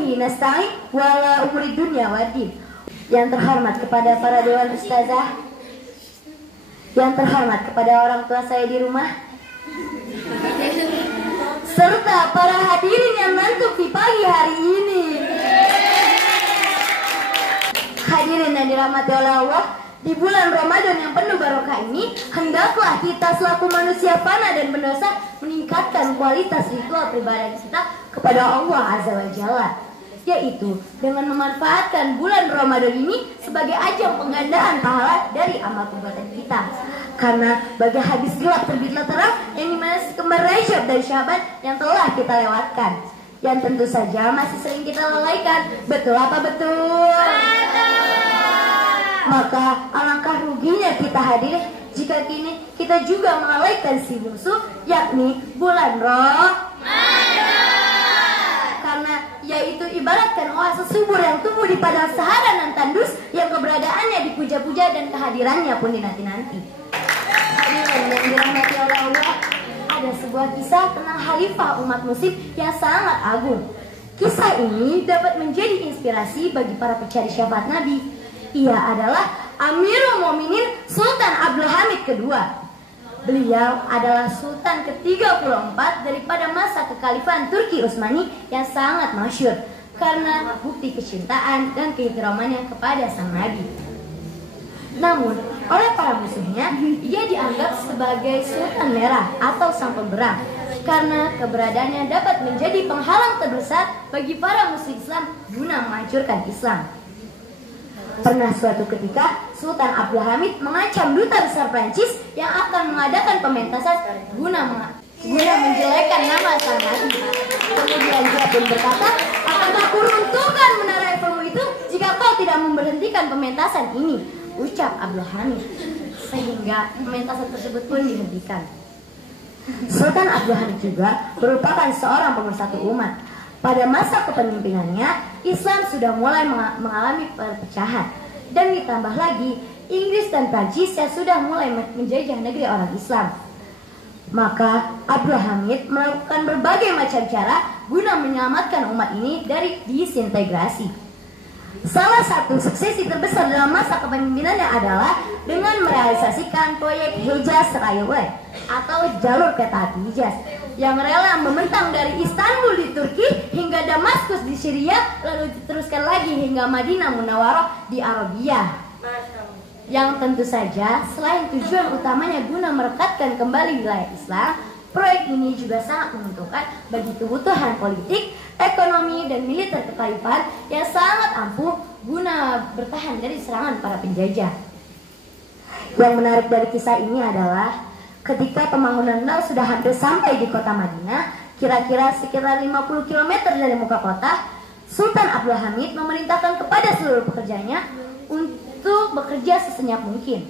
bihi nasta'in wala umuri dunya waddin. Yang terhormat kepada para dewan ustazah, yang terhormat kepada orang tua saya di rumah, serta para hadirin yang ngantuk di pagi hari ini. Hadirin yang dirahmati oleh Allah, di bulan Ramadan yang penuh barokah ini, hendaklah kita selaku manusia fana dan berdosa meningkatkan kualitas ritual peribadahan kita kepada Allah Azza wa Jalla, yaitu dengan memanfaatkan bulan Ramadan ini sebagai ajang penggandaan pahala dari amal perbuatan kita. Karena bagi habis gelap terbitlah terang yang dimana kembar Rajab dan Syaban yang telah kita lewatkan, yang tentu saja masih sering kita lalaikan. Betul apa betul? Maka alangkah ruginya kita hadir jika kini kita juga melalaikan si musuh, yakni bulan Ramadan. Karena yaitu ibaratkan oase subur yang tumbuh di padang sahara nan tandus, yang keberadaannya dipuja-puja dan kehadirannya pun dinanti-nanti. Hadirin yang dirahmati oleh Allah, ada sebuah kisah tentang khalifah umat muslim yang sangat agung. Kisah ini dapat menjadi inspirasi bagi para pencari syafaat Nabi. Ia adalah Amirul Mukminin Sultan Abdul Hamid II. Beliau adalah Sultan ke-34 daripada masa kekhalifahan Turki Utsmani yang sangat masyhur karena bukti kecintaan dan keikramannya kepada sang Nabi. Namun, oleh para musuhnya, ia dianggap sebagai Sultan Merah atau sang pemberang karena keberadaannya dapat menjadi penghalang terbesar bagi para musuh Islam guna menghancurkan Islam. Pernah suatu ketika Sultan Abdul Hamid mengancam duta besar Prancis yang akan mengadakan pementasan guna menjelekkan nama sang nabi. Kemudian dia pun berkata, "Apakah kuruntukan menara Eiffel itu jika kau tidak memberhentikan pementasan ini?" ucap Abdul Hamid. Sehingga pementasan tersebut pun dihentikan. Sultan Abdul Hamid juga merupakan seorang pemersatu umat. Pada masa kepemimpinannya, Islam sudah mulai mengalami perpecahan. Dan ditambah lagi, Inggris dan Prancis yang sudah mulai menjajah negeri orang Islam. Maka Abdul Hamid melakukan berbagai macam cara guna menyelamatkan umat ini dari disintegrasi. Salah satu suksesi terbesar dalam masa kepemimpinannya adalah dengan merealisasikan proyek Hijaz Railway atau jalur kereta api Hijaz yang rela membentang dari Istanbul di Turki hingga Damaskus di Syria, lalu diteruskan lagi hingga Madinah Munawwarah di Arabia. Yang tentu saja selain tujuan utamanya guna merekatkan kembali wilayah Islam, proyek ini juga sangat menguntungkan bagi kebutuhan politik, ekonomi, dan militer kekhalifahan yang sangat ampuh guna bertahan dari serangan para penjajah. Yang menarik dari kisah ini adalah ketika pembangunan rel sudah hampir sampai di kota Madinah, kira-kira sekitar 50 km dari muka kota, Sultan Abdul Hamid memerintahkan kepada seluruh pekerjanya untuk bekerja sesenyap mungkin,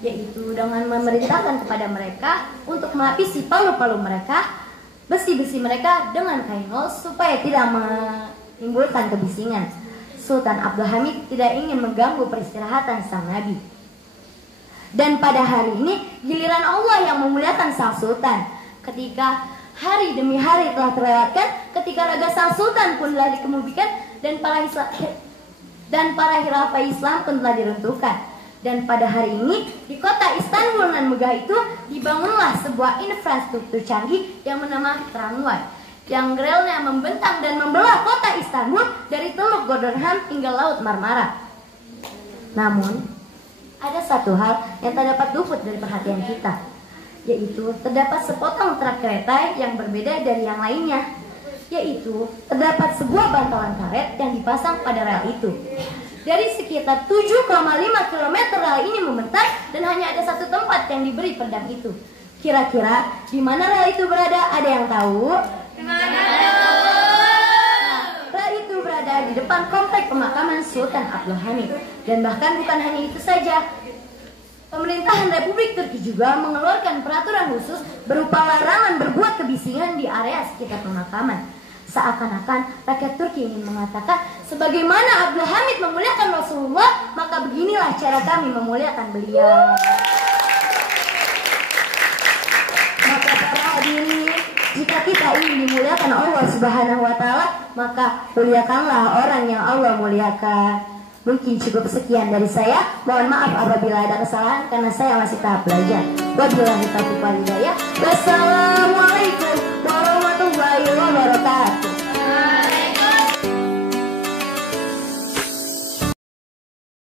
yaitu dengan memerintahkan kepada mereka untuk melapisi palu-palu mereka, besi-besi mereka dengan kain wol supaya tidak menimbulkan kebisingan. Sultan Abdul Hamid tidak ingin mengganggu peristirahatan sang Nabi. Dan pada hari ini giliran Allah yang memuliakan sang sultan. Ketika hari demi hari telah terlewatkan, ketika raga sang sultan pun telah dikemudikan dan para khilafah Islam pun telah diruntuhkan. Dan pada hari ini di kota Istanbul nan megah itu dibangunlah sebuah infrastruktur canggih yang bernama tramway, yang relnya membentang dan membelah kota Istanbul dari Teluk Gordonham hingga Laut Marmara. Namun ada satu hal yang tak dapat luput dari perhatian kita, yaitu terdapat sepotong truk kereta yang berbeda dari yang lainnya, yaitu terdapat sebuah bantalan karet yang dipasang pada rel itu. Dari sekitar 7,5 km rel ini membentang dan hanya ada satu tempat yang diberi pedang itu. Kira-kira di mana rel itu berada? Ada yang tahu? Di mana? Rel itu berada di depan komplek pemakaman Sultan Abdul Hamid. Dan bahkan bukan hanya itu saja, pemerintahan Republik Turki juga mengeluarkan peraturan khusus berupa larangan berbuat kebisingan di area sekitar pemakaman. Seakan-akan rakyat Turki ingin mengatakan, sebagaimana Abdul Hamid memuliakan Rasulullah, maka beginilah cara kami memuliakan beliau. Maka para hadirin, jika kita ingin dimuliakan Allah Subhanahu wa taala, maka muliakanlah orang yang Allah muliakan. Mungkin cukup sekian dari saya. Mohon maaf apabila ada kesalahan karena saya masih tahap belajar. Wabillahi taufiq wal hidayah. Wassalamualaikum